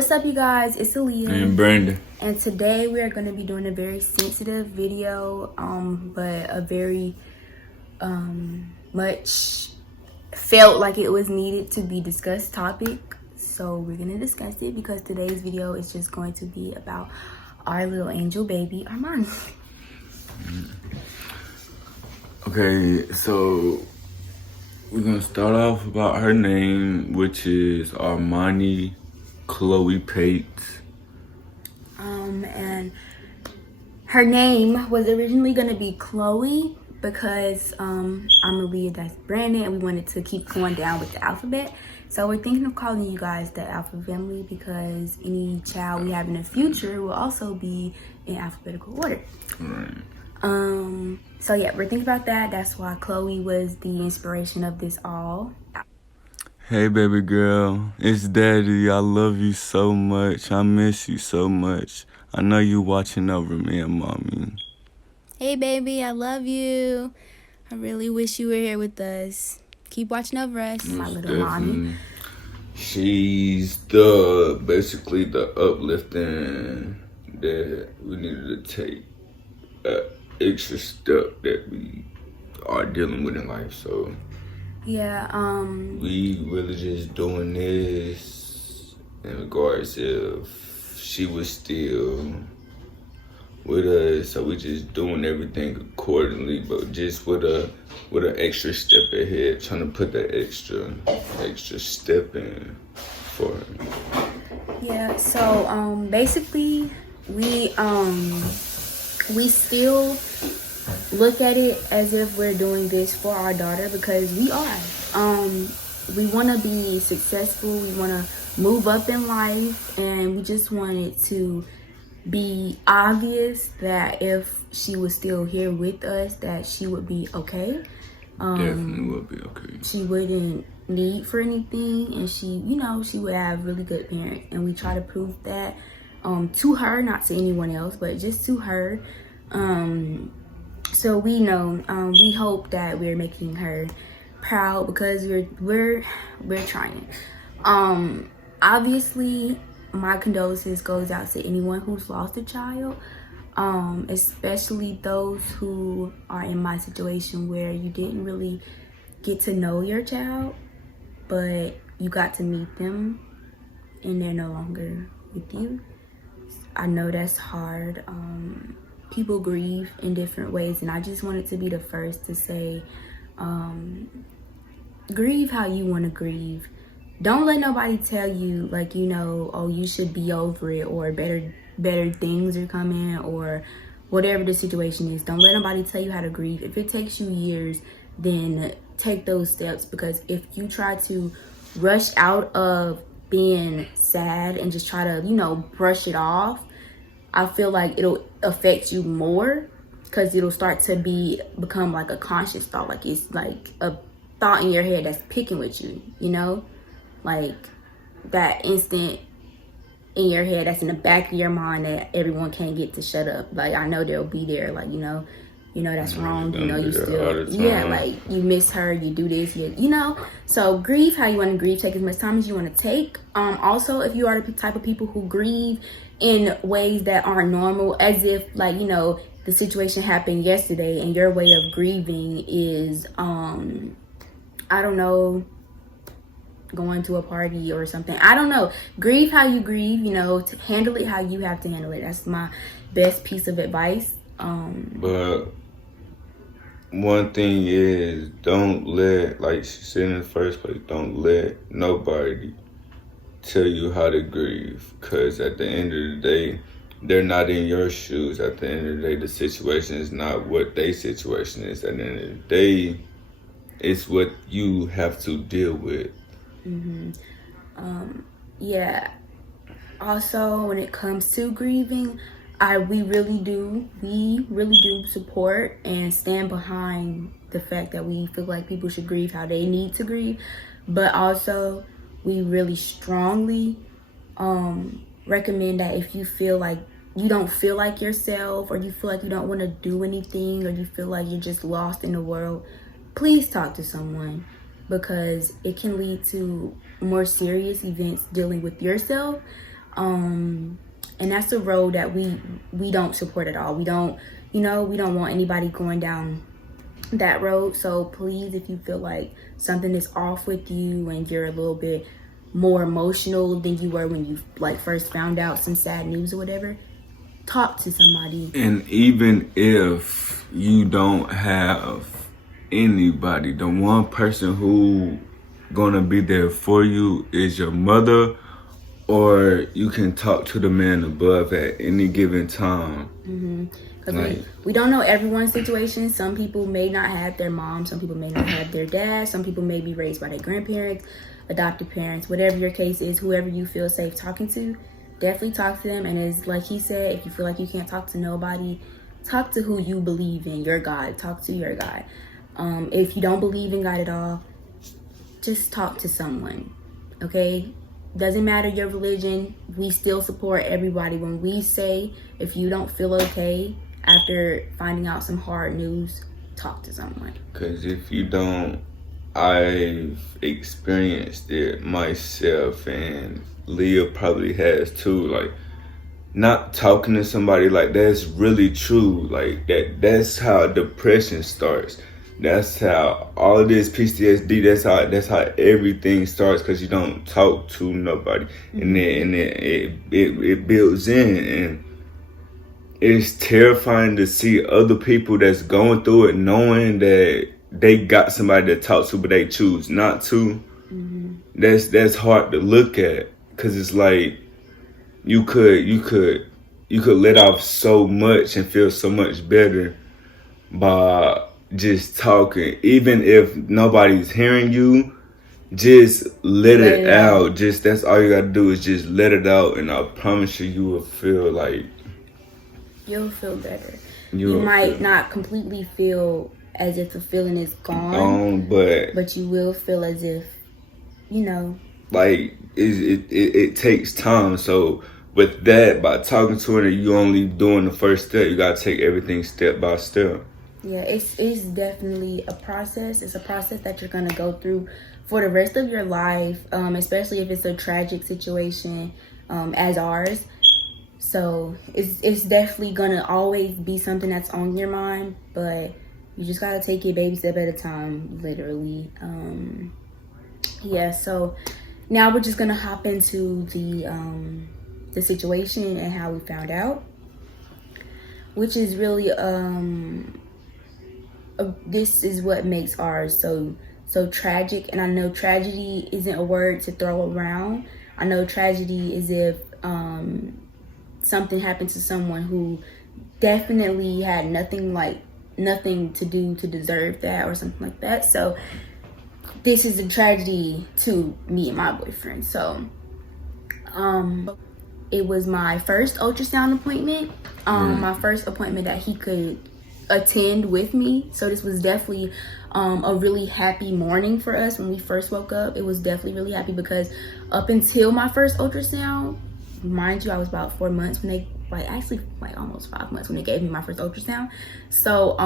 What's up, you guys? It's Aaliyah and Brandon, and today we are going to be doing a very sensitive video, but a very much felt like it was needed to be discussed topic. So we're going to discuss it because today's video is just going to be about our little angel baby, Armani. Okay, so we're gonna start off about her name, which is Armani Chloe Pate. And her name was originally gonna be Chloe because I'm Aaliyah, that's Brandon, and we wanted to keep going down with the alphabet. So we're thinking of calling you guys the Alpha Family because any child we have in the future will also be in alphabetical order. Right. So yeah, we're thinking about that. That's why Chloe was the inspiration of this all. Hey baby girl, it's Daddy. I love you so much. I miss you so much. I know you watching over me and Mommy. Hey baby, I love you. I really wish you were here with us. Keep watching over us, my little mommy. She's basically the uplifting that we needed to take. Extra step that we are dealing with in life. So yeah, we really just doing this in regards if she was still with us, so we just doing everything accordingly, but just with an extra step ahead, trying to put that extra step in for her. Yeah, so basically we still look at it as if we're doing this for our daughter because we are. We want to be successful. We want to move up in life, and we just want it to be obvious that if she was still here with us, that she would be okay. Definitely would be okay. She wouldn't need for anything, and she would have really good parents, and we try to prove that to her, not to anyone else, but just to her. So we know, we hope that we're making her proud because we're trying. Obviously, my condolences goes out to anyone who's lost a child, especially those who are in my situation where you didn't really get to know your child, but you got to meet them and they're no longer with you. I know that's hard. People grieve in different ways, and I just wanted to be the first to say, grieve how you want to grieve. Don't let nobody tell you, like, oh, you should be over it, or better things are coming, or whatever the situation is. Don't let nobody tell you how to grieve. If it takes you years, then take those steps, because if you try to rush out of being sad and just try to, brush it off, I feel like it'll affect you more, because it'll start to become like a conscious thought. Like it's like a thought in your head that's picking with you, like that instant in your head that's in the back of your mind that everyone can't get to shut up. Like I know they'll be there, like, that's wrong, you still, yeah, like you miss her, you do this, so grieve how you want to grieve. Take as much time as you want to take. Also, if you are the type of people who grieve in ways that aren't normal, as if, like, the situation happened yesterday and your way of grieving is I don't know, going to a party or something. I don't know. Grieve how you grieve, to handle it how you have to handle it. That's my best piece of advice. But one thing is, don't let, like she said in the first place, don't let nobody tell you how to grieve, because at the end of the day, they're not in your shoes. At the end of the day, the situation is not what their situation is. At the end of the day, it's what you have to deal with. Yeah. Also, when it comes to grieving, we really do support and stand behind the fact that we feel like people should grieve how they need to grieve, but also we really strongly recommend that if you feel like you don't feel like yourself, or you feel like you don't want to do anything, or you feel like you're just lost in the world, please talk to someone, because it can lead to more serious events dealing with yourself. And that's a road that we don't support at all. We don't, we don't want anybody going down that road. So please, if you feel like something is off with you and you're a little bit more emotional than you were when you like first found out some sad news or whatever, talk to somebody. And even if you don't have anybody, the one person who gonna be there for you is your mother, or you can talk to the man above at any given time. Because we don't know everyone's situation. Some people may not have their mom, some people may not have their dad, some people may be raised by their grandparents, adopted parents, whatever your case is. Whoever you feel safe talking to, definitely talk to them. And as like he said, if you feel like you can't talk to nobody, talk to who you believe in, your God. Talk to your God. If you don't believe in God at all, just talk to someone, okay? Doesn't matter your religion, we still support everybody. When we say, if you don't feel okay after finding out some hard news, talk to someone. Because if you don't, I've experienced it myself, and Leah probably has too. Like, not talking to somebody, like, that's really true. Like, that's how depression starts. That's how all of this PTSD, that's how everything starts, because you don't talk to nobody. And then it builds in, and it's terrifying to see other people that's going through it knowing that they got somebody to talk to, but they choose not to. That's hard to look at, because it's like you could let off so much and feel so much better by just talking. Even if nobody's hearing you, just let it out. Just, that's all you gotta do, is just let it out, and I promise you, you will feel like you'll feel better. You might not completely feel as if the feeling is gone, but you will feel as if, like it takes time. So with that, by talking to her, you only doing the first step. You gotta take everything step by step. Yeah, it's definitely a process. It's a process that you're gonna go through for the rest of your life, especially if it's a tragic situation as ours. So it's definitely gonna always be something that's on your mind, but you just gotta take it baby step at a time, literally. Yeah, so now we're just gonna hop into the situation and how we found out, which is really this is what makes ours so tragic. And I know tragedy isn't a word to throw around. I know tragedy is if something happened to someone who definitely had nothing to do to deserve that or something like that. So this is a tragedy to me and my boyfriend. So it was my first ultrasound appointment, my first appointment that he could attend with me. So this was definitely a really happy morning for us. When we first woke up, it was definitely really happy, because up until my first ultrasound, mind you, I was about 4 months when they almost 5 months when they gave me my first ultrasound. So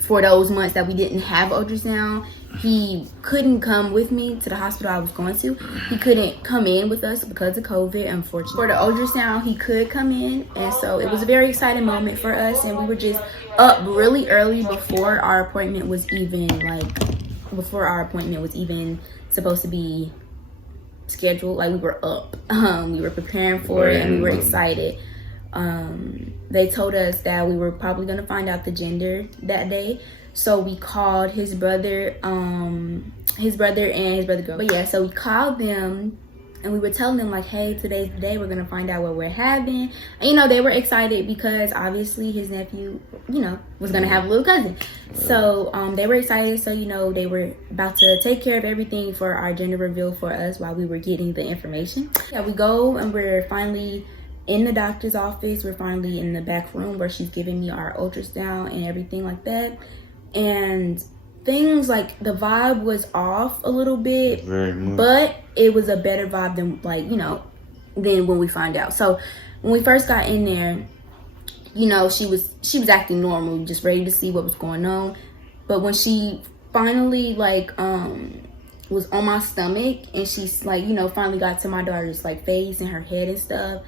for those months that we didn't have ultrasound, he couldn't come with me to the hospital I was going to. He couldn't come in with us because of COVID, unfortunately. For the ultrasound, he could come in, and so it was a very exciting moment for us. And we were just up really early before our appointment was even supposed to be scheduled. Like, we were up, we were preparing for it, and we were excited. They told us that we were probably going to find out the gender that day, so we called his brother and his brother girl. But yeah, so we called them and we were telling them, like, hey, today's the day, we're going to find out what we're having. And they were excited because obviously his nephew was going to have a little cousin. So they were excited. So they were about to take care of everything for our gender reveal for us while we were getting the information. Yeah, we go and we're finally in the doctor's office. We're finally in the back room where she's giving me our ultrasound and everything like that. And things, like, the vibe was off a little bit, but it was a better vibe than than when we find out. So when we first got in there, she was acting normal, just ready to see what was going on. But when she finally was on my stomach, and she's like, you know, finally got to my daughter's like face and her head and stuff.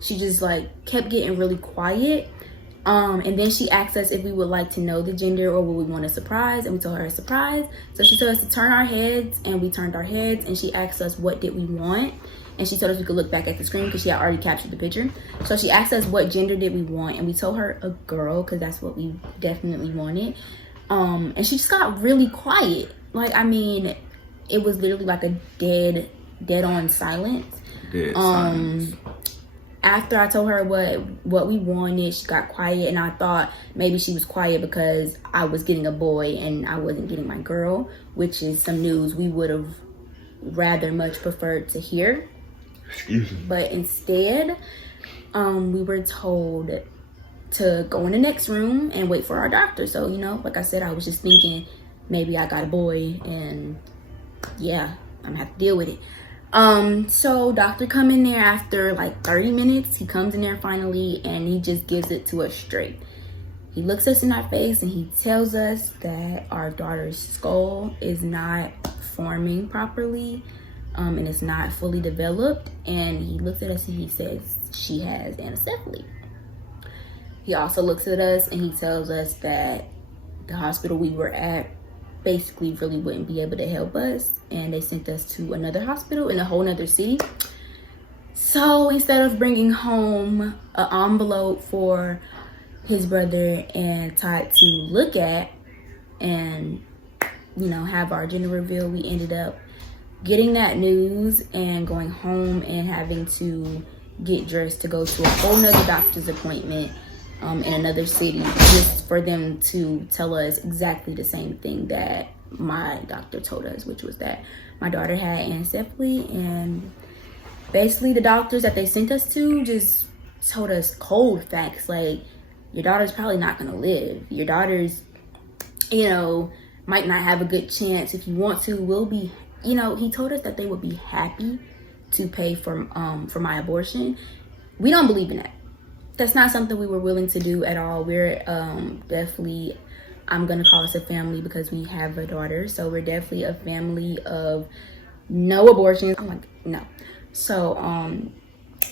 She just like kept getting really quiet. And then she asked us if we would like to know the gender or would we want a surprise, and we told her a surprise. So she told us to turn our heads, and we turned our heads, and she asked us what did we want, and she told us we could look back at the screen because she had already captured the picture. So she asked us what gender did we want, and we told her a girl because that's what we definitely wanted. And she just got really quiet. Like, I mean, it was literally like a dead on silence. Dead silence. After I told her what we wanted, she got quiet, and I thought maybe she was quiet because I was getting a boy and I wasn't getting my girl, which is some news we would have rather much preferred to hear. Excuse me. But instead, we were told to go in the next room and wait for our doctor. So, you know, like I said, I was just thinking maybe I got a boy, and yeah, I'm gonna have to deal with it. So doctor come in there after like 30 minutes. He comes in there finally, and he just gives it to us straight. He looks us in our face and he tells us that our daughter's skull is not forming properly, and it's not fully developed. And he looks at us and he says she has anencephaly. He also looks at us and he tells us that the hospital we were at basically really wouldn't be able to help us, and they sent us to another hospital in a whole nother city. So instead of bringing home an envelope for his brother and Todd to look at and, you know, have our gender reveal, we ended up getting that news and going home and having to get dressed to go to a whole nother doctor's appointment in another city, just for them to tell us exactly the same thing that my doctor told us, which was that my daughter had anencephaly. And basically the doctors that they sent us to just told us cold facts, like, your daughter's probably not gonna live. Your daughter's, you know, might not have a good chance. If you want to, we'll be, you know, he told us that they would be happy to pay for my abortion. We don't believe in that. That's not something we were willing to do at all. We're definitely, I'm gonna call us a family because we have a daughter. So we're definitely a family of no abortions. I'm like, no. So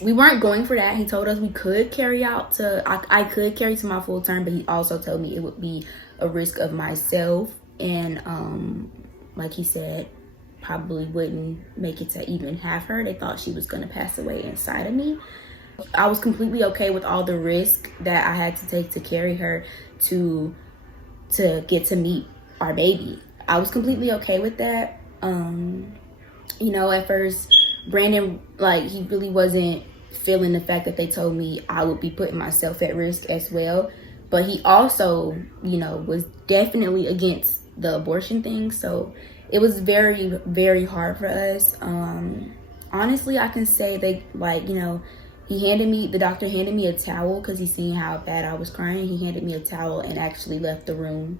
we weren't going for that. He told us we could carry out to, I could carry to my full term, but he also told me it would be a risk of myself. And like he said, probably wouldn't make it to even have her. They thought she was gonna pass away inside of me. I was completely okay with all the risk that I had to take to carry her to get to meet our baby. I was completely okay with that. You know, at first, Brandon, like, he really wasn't feeling the fact that they told me I would be putting myself at risk as well. But he also, you know, was definitely against the abortion thing. So it was very, very hard for us. Honestly, I can say they, like, you know, the doctor handed me a towel because he seen how bad I was crying. He handed me a towel and actually left the room.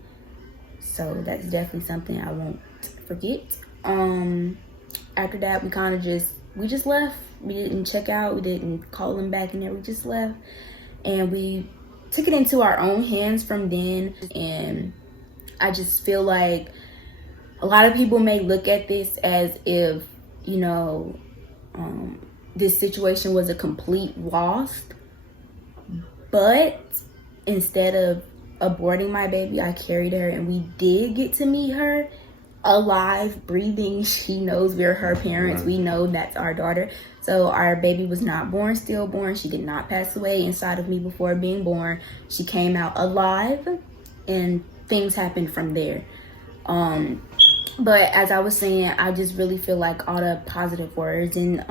So that's definitely something I won't forget. After that, we just left. We didn't check out. We didn't call him back in there. We just left. And we took it into our own hands from then. And I just feel like a lot of people may look at this as if, you know, this situation was a complete loss. But instead of aborting my baby, I carried her, and we did get to meet her alive, breathing. She knows we're her parents. We know that's our daughter. So our baby was not born stillborn. She did not pass away inside of me before being born. She came out alive, and things happened from there. But as I was saying, I just really feel like all the positive words and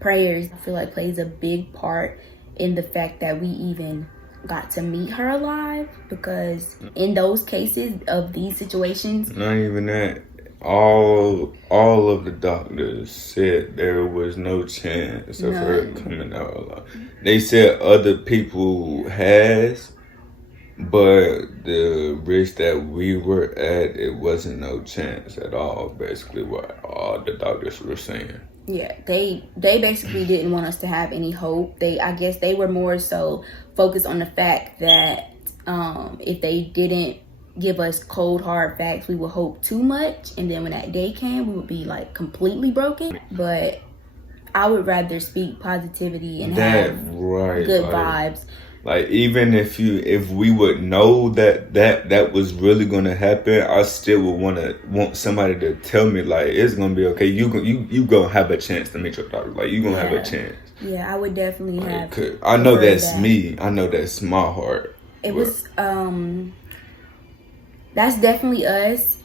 prayers, I feel like, plays a big part in the fact that we even got to meet her alive. Because in those cases of these situations, not even that, all of the doctors said there was no chance of her coming out alive. They said other people has, but the risk that we were at, it wasn't no chance at all, basically what all the doctors were saying. Yeah, they basically didn't want us to have any hope. I guess they were more so focused on the fact that if they didn't give us cold hard facts. We would hope too much, and then when that day came, we would be like completely broken. But I would rather speak positivity and have good vibes. Like, even if we would know that was really gonna happen, I still would want somebody to tell me, like, it's gonna be okay. You gonna have a chance to meet your daughter. Like, you gonna have a chance. Yeah, I would definitely have. I know that's me. I know that's my heart. It was that's definitely us.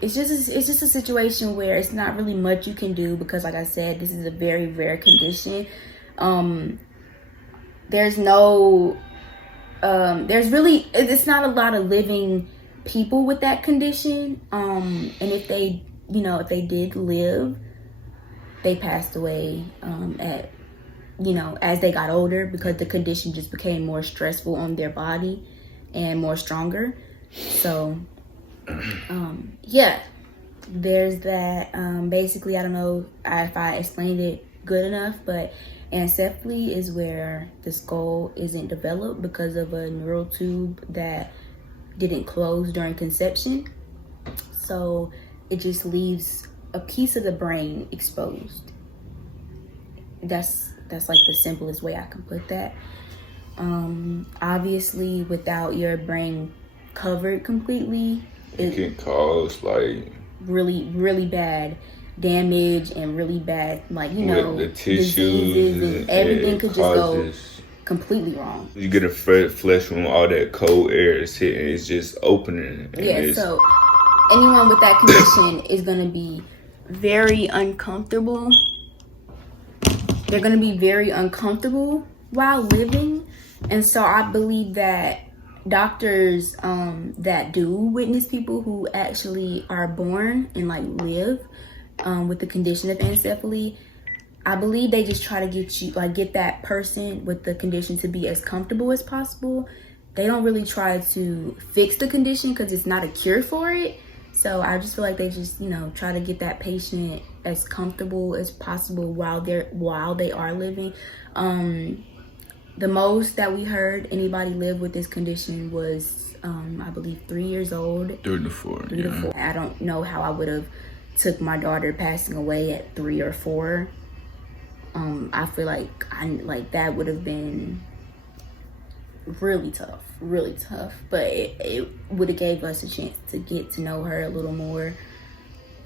It's just a situation where it's not really much you can do, because like I said, this is a very rare condition. There's not a lot of living people with that condition. And if they did live, they passed away as they got older, because the condition just became more stressful on their body and more stronger. So yeah, there's that. Basically, I don't know if I explained it good enough, but anencephaly is where the skull isn't developed because of a neural tube that didn't close during conception. So it just leaves a piece of the brain exposed. That's like the simplest way I can put that. Obviously, without your brain covered completely, it can cause like really, really bad damage and really bad, like, the tissues diseases, and everything could just go completely wrong. You get a flesh wound, all that cold air is hitting, it's just opening. So anyone with that condition is going to be very uncomfortable. They're going to be very uncomfortable while living. And so I believe that doctors that do witness people who actually are born and like live with the condition of anencephaly, I believe they just try to get that person with the condition to be as comfortable as possible. They don't really try to fix the condition because it's not a cure for it. So I just feel like they just, try to get that patient as comfortable as possible while they are living. The most that we heard anybody live with this condition was, I believe, 3 years old. 3 to 4. 3 to 4. I don't know how I would have took my daughter passing away at 3 or 4. I feel like that would have been really tough. But it would have gave us a chance to get to know her a little more.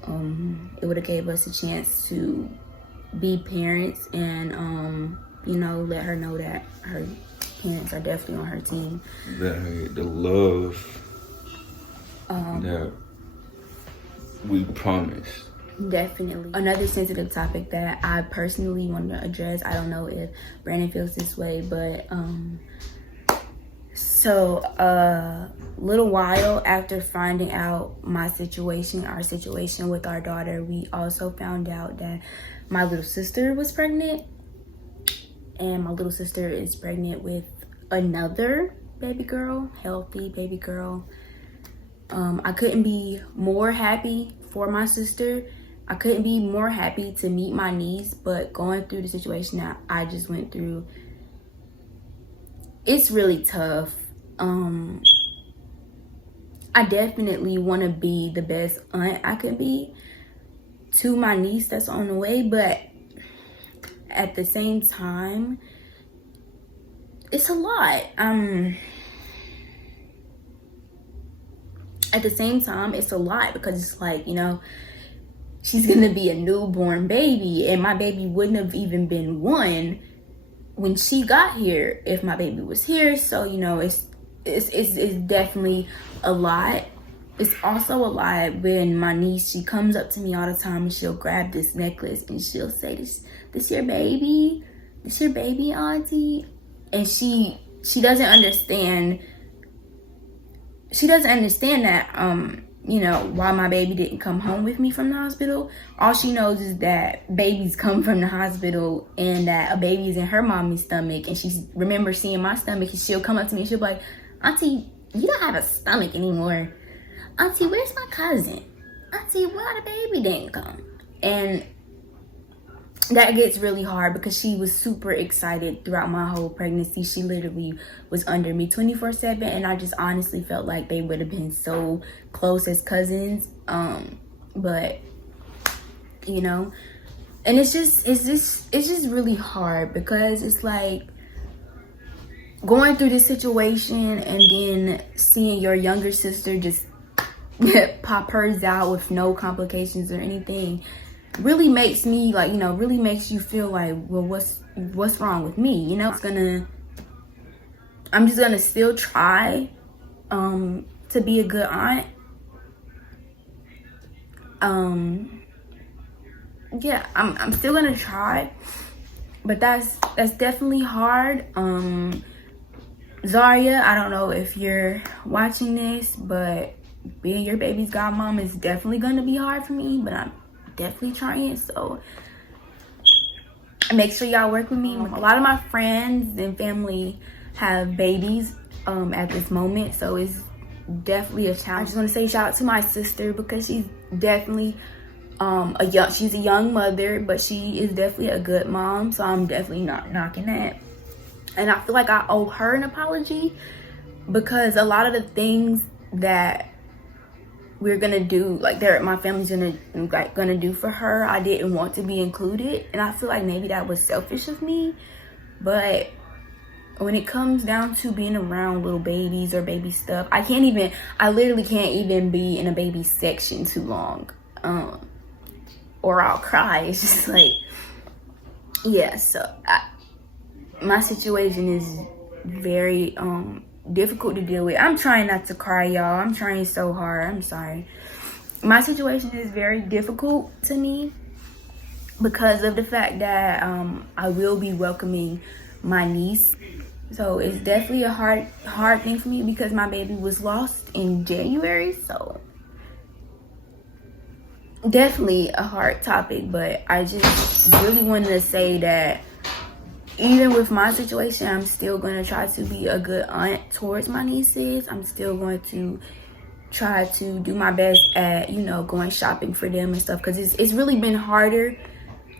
It would have gave us a chance to be parents and let her know that her parents are definitely on her team. Let her get the love that we promised. Definitely. Another sensitive topic that I personally want to address, I don't know if Brandon feels this way, but so a little while after finding out our situation with our daughter, we also found out that my little sister was pregnant. And my little sister is pregnant with another baby girl, healthy baby girl. I couldn't be more happy for my sister. I couldn't be more happy to meet my niece, but going through the situation that I just went through, it's really tough. I definitely want to be the best aunt I could be to my niece that's on the way, but at the same time, it's a lot. At the same time, it's a lot because it's like, she's gonna be a newborn baby, and my baby wouldn't have even been 1 when she got here if my baby was here. So it's definitely a lot. It's also a lot when my niece, she comes up to me all the time and she'll grab this necklace and she'll say, this your baby? This your baby, auntie? And she doesn't understand. She doesn't understand that, why my baby didn't come home with me from the hospital. All she knows is that babies come from the hospital and that a baby is in her mommy's stomach. And she remembers seeing my stomach, and she'll come up to me and she'll be like, auntie, you don't have a stomach anymore. Auntie, where's my cousin? Auntie, why the baby didn't come? And that gets really hard because she was super excited throughout my whole pregnancy. She literally was under me 24/7, and I just honestly felt like they would have been so close as cousins. But you know, and it's just really hard because it's like going through this situation and then seeing your younger sister just pop hers out with no complications or anything really makes me like, you know, really makes you feel like, well, what's wrong with me? You know, I'm just gonna still try to be a good aunt. Yeah, I'm still gonna try, but that's definitely hard. Zaria, I don't know if you're watching this, but being your baby's godmom is definitely gonna be hard for me, but I'm definitely trying. So make sure y'all work with me. A lot of my friends and family have babies at this moment, so it's definitely a challenge. I just want to say shout out to my sister because she's definitely she's a young mother, but she is definitely a good mom, so I'm definitely not knocking that. And I feel like I owe her an apology because a lot of the things that we're gonna do, like my family's gonna do for her, I didn't want to be included, and I feel like maybe that was selfish of me. But when it comes down to being around little babies or baby stuff, I literally can't even be in a baby section too long, or I'll cry. It's just like, yeah. So my situation is very difficult to deal with. I'm trying not to cry, y'all. I'm trying so hard. I'm sorry. My situation is very difficult to me because of the fact that I will be welcoming my niece. So it's definitely a hard thing for me because my baby was lost in January. So definitely a hard topic, but I just really wanted to say that even with my situation, I'm still going to try to be a good aunt towards my nieces. I'm still going to try to do my best at, you know, going shopping for them and stuff, because it's really been harder.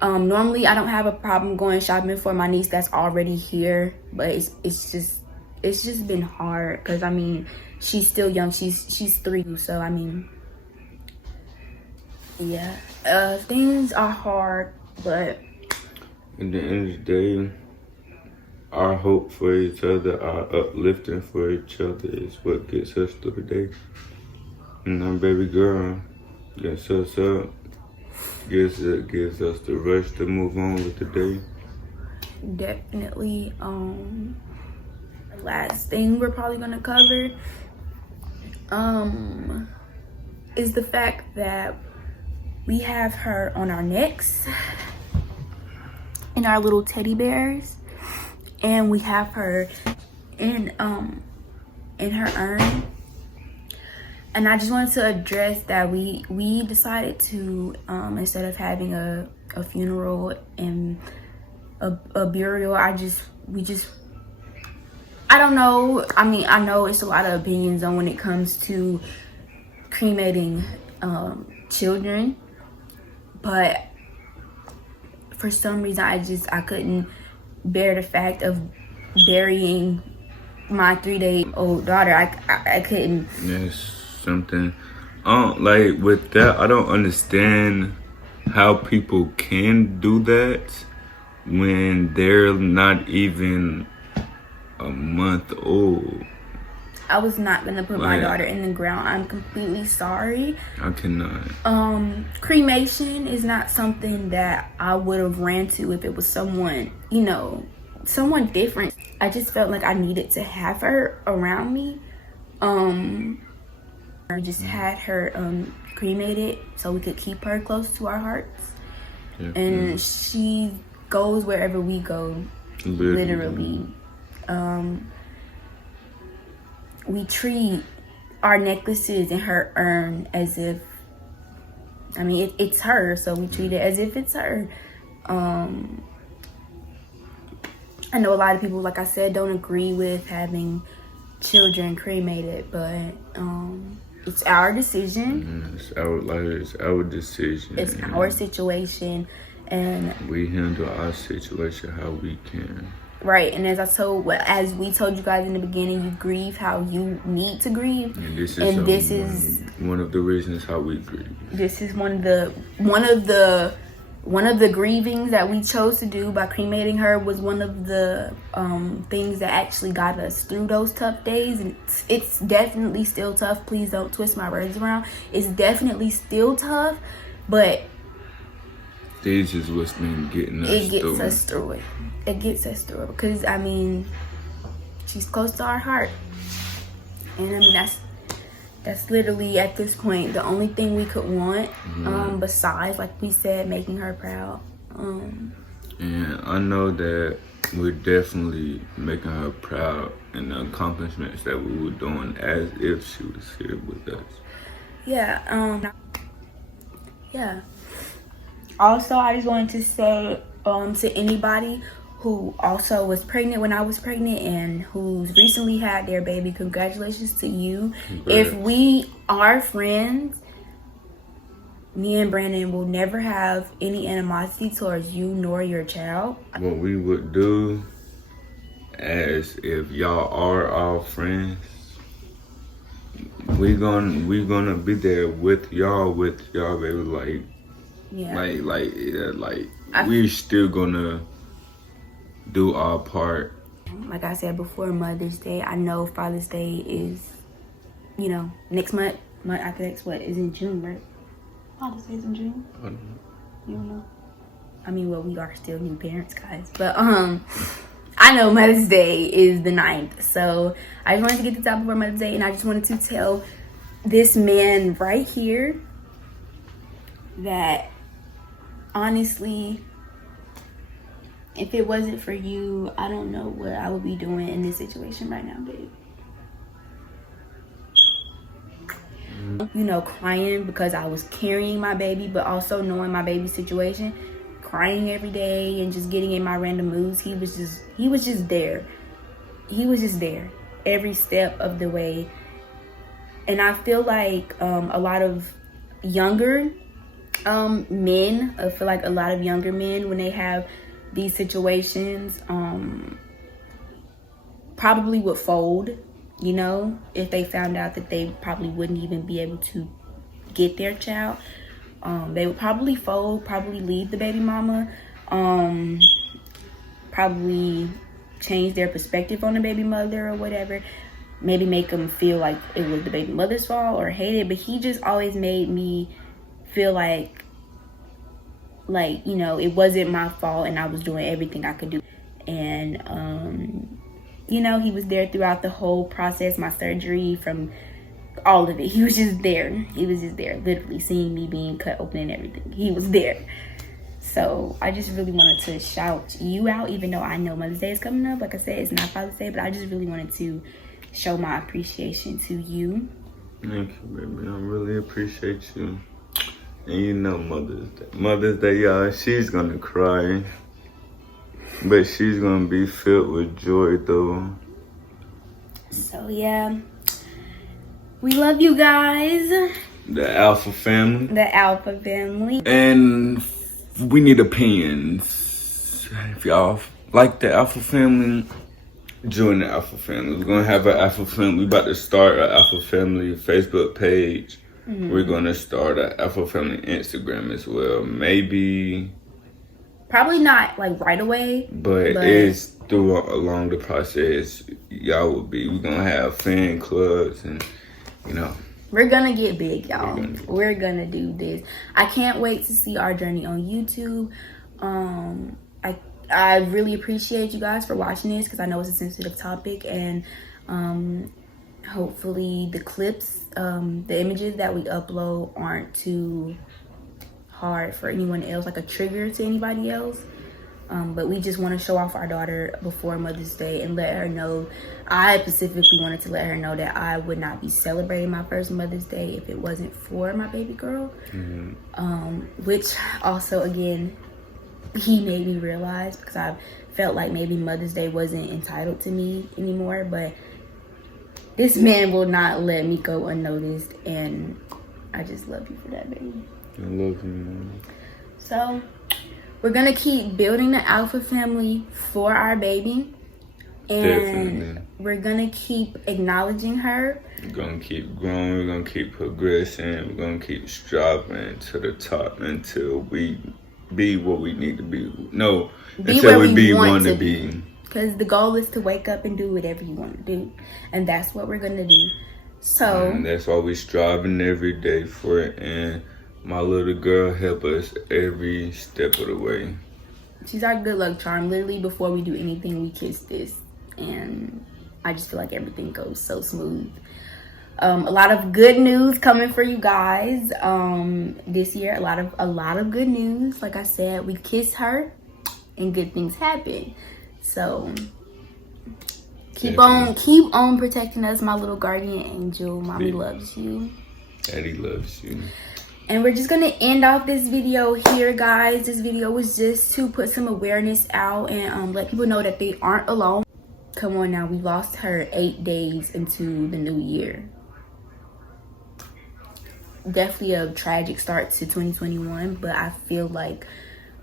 Normally, I don't have a problem going shopping for my niece that's already here, but it's just been hard because, I mean, she's still young. She's 3, so, I mean, yeah. Things are hard, but at the end of the day, our hope for each other, our uplifting for each other is what gets us through the day. And our baby girl gets us up, gives us the rush to move on with the day. Definitely. The last thing we're probably gonna cover is the fact that we have her on our necks and our little teddy bears. And we have her in her urn. And I just wanted to address that we decided to instead of having a funeral and a burial, I don't know. I mean, I know it's a lot of opinions on when it comes to cremating children, but for some reason I couldn't bear the fact of burying my 3-day-old daughter. I couldn't. That's something. Like with that, I don't understand how people can do that when they're not even a month old. I was not gonna put my daughter in the ground. I'm completely sorry. I cannot. Cremation is not something that I would have ran to if it was someone, you know, someone different. I just felt like I needed to have her around me. I just had her cremated so we could keep her close to our hearts. Yeah, and she goes wherever we go, literally. We treat our necklaces and her urn as if, I mean, it's her, so we treat it as if it's her. I know a lot of people, like I said, don't agree with having children cremated, but it's our decision. It's our decision. It's our situation, And we handle our situation how we can. Right, and as we told you guys in the beginning, you grieve how you need to grieve, and this is one of the reasons how we grieve. This is one of the grievings that we chose to do by cremating her was one of the things that actually got us through those tough days, and it's definitely still tough. Please don't twist my words around. It's definitely still tough, but this is what's been getting us It gets us through it because I mean, she's close to our heart, and I mean that's literally at this point the only thing we could want, besides, like we said, making her proud. And I know that we're definitely making her proud in the accomplishments that we were doing as if she was here with us. Yeah. Also, I just wanted to say to anybody who also was pregnant when I was pregnant and who's recently had their baby, congratulations to you. If we are friends, me and Brandon will never have any animosity towards you nor your child. What we would do, as if y'all are our friends, we gonna be there with y'all baby, we're still gonna do our part. Like I said before, Mother's Day, I know Father's Day is, next month. After next, what is in June, right? Father's Day is in June. I don't know. You don't know? I mean, well, we are still new parents, guys. But I know Mother's Day is the 9th, so I just wanted to get this out before Mother's Day, and I just wanted to tell this man right here that honestly, if it wasn't for you, I don't know what I would be doing in this situation right now, babe. Crying because I was carrying my baby, but also knowing my baby's situation, crying every day and just getting in my random moods. He was just there. He was just there every step of the way. And I feel like a lot of younger men, when they have these situations, probably would fold, if they found out that they probably wouldn't even be able to get their child. They would probably fold, probably leave the baby mama, probably change their perspective on the baby mother or whatever, maybe make them feel like it was the baby mother's fault or hate it. But he just always made me feel like it wasn't my fault and I was doing everything I could do. And he was there throughout the whole process, my surgery, from all of it. He was just there, literally seeing me being cut open and everything. He was there. So I just really wanted to shout you out, even though I know Mother's Day is coming up. Like I said, it's not Father's Day, but I just really wanted to show my appreciation to you. Thank you, baby. I really appreciate you. And Mother's Day, y'all, she's gonna cry, but she's gonna be filled with joy though. So yeah, we love you guys. The Alpha family. And we need opinions. If y'all like the Alpha family, join the Alpha family. We're gonna have an Alpha family. We about to start an Alpha family Facebook page. We're gonna start an Alpha family Instagram as well. Probably not like right away, but it's along the process. We're gonna have fan clubs and we're gonna get big, y'all. We're gonna do this. I can't wait to see our journey on YouTube. I really appreciate you guys for watching this because I know it's a sensitive topic, and hopefully the clips, the images that we upload aren't too hard for anyone else, like a trigger to anybody else. But we just want to show off our daughter before Mother's Day and let her know. I specifically wanted to let her know that I would not be celebrating my first Mother's Day if it wasn't for my baby girl. Which also, again, he made me realize, because I felt like maybe Mother's Day wasn't entitled to me anymore, but this man will not let me go unnoticed, and I just love you for that, baby. I love you, man. So we're gonna keep building the alpha family for our baby. And Definitely. we're gonna keep acknowledging her. We're gonna keep growing, we're gonna keep progressing, we're gonna keep striving to the top until we be what we need to be. No, until we want to be. Because the goal is to wake up and do whatever you want to do. And that's what we're gonna do. So and that's why we striving every day for it. And my little girl help us every step of the way. She's our good luck charm. Literally before we do anything, we kiss this. And I just feel like everything goes so smooth. A lot of good news coming for you guys this year. A lot of good news. Like I said, we kiss her and good things happen. So keep on protecting us, my little guardian angel. Mommy loves you. Daddy loves you. And we're just gonna end off this video here, guys. This video was just to put some awareness out and let people know that they aren't alone. Come on now, we lost her 8 days into the new year. Definitely a tragic start to 2021, but I feel like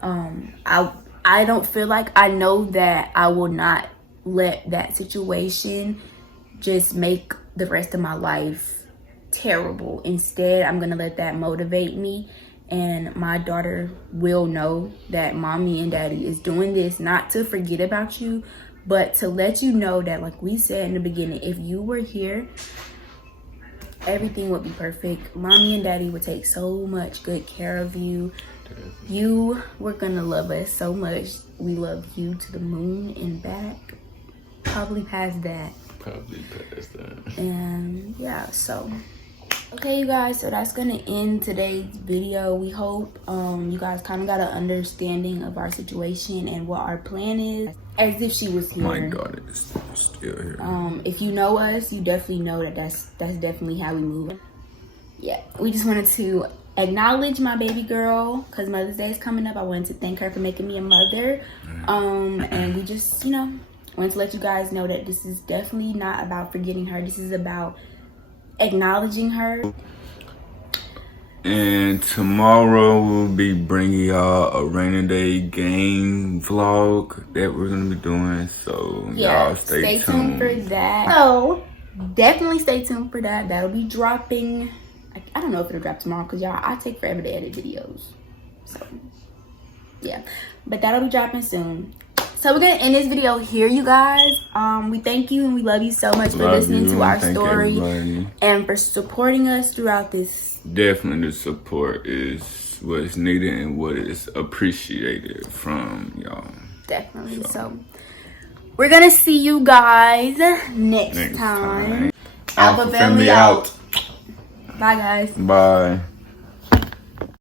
I don't feel like I know that I will not let that situation just make the rest of my life terrible. Instead, I'm gonna let that motivate me, and my daughter will know that mommy and daddy is doing this not to forget about you, but to let you know that, like we said in the beginning, if you were here, everything would be perfect. Mommy and daddy would take so much good care of you. You were gonna love us so much. We love you to the moon and back. Probably past that. And yeah, so okay, you guys, so that's gonna end today's video. We hope you guys kind of got an understanding of our situation and what our plan is, as if she was here. My God, it's still here. If you know us, you definitely know that that's definitely how we move. Yeah, we just wanted to acknowledge my baby girl because Mother's Day is coming up. I wanted to thank her for making me a mother. And we just, you know, wanted to let you guys know that this is definitely not about forgetting her. This is about acknowledging her. And tomorrow we'll be bringing y'all a rainy day game vlog that we're gonna be doing. So yeah, y'all stay tuned for that. So definitely stay tuned for that. That'll be dropping. I don't know if it'll drop tomorrow because y'all, I take forever to edit videos. So yeah, but that'll be dropping soon. So we're gonna end this video here, you guys. We thank you and we love you so much for listening to our story and for supporting us throughout this. Definitely, the support is what is needed and what is appreciated from y'all. Definitely. So we're gonna see you guys next time. Alpha Family out. Bye, guys. Bye.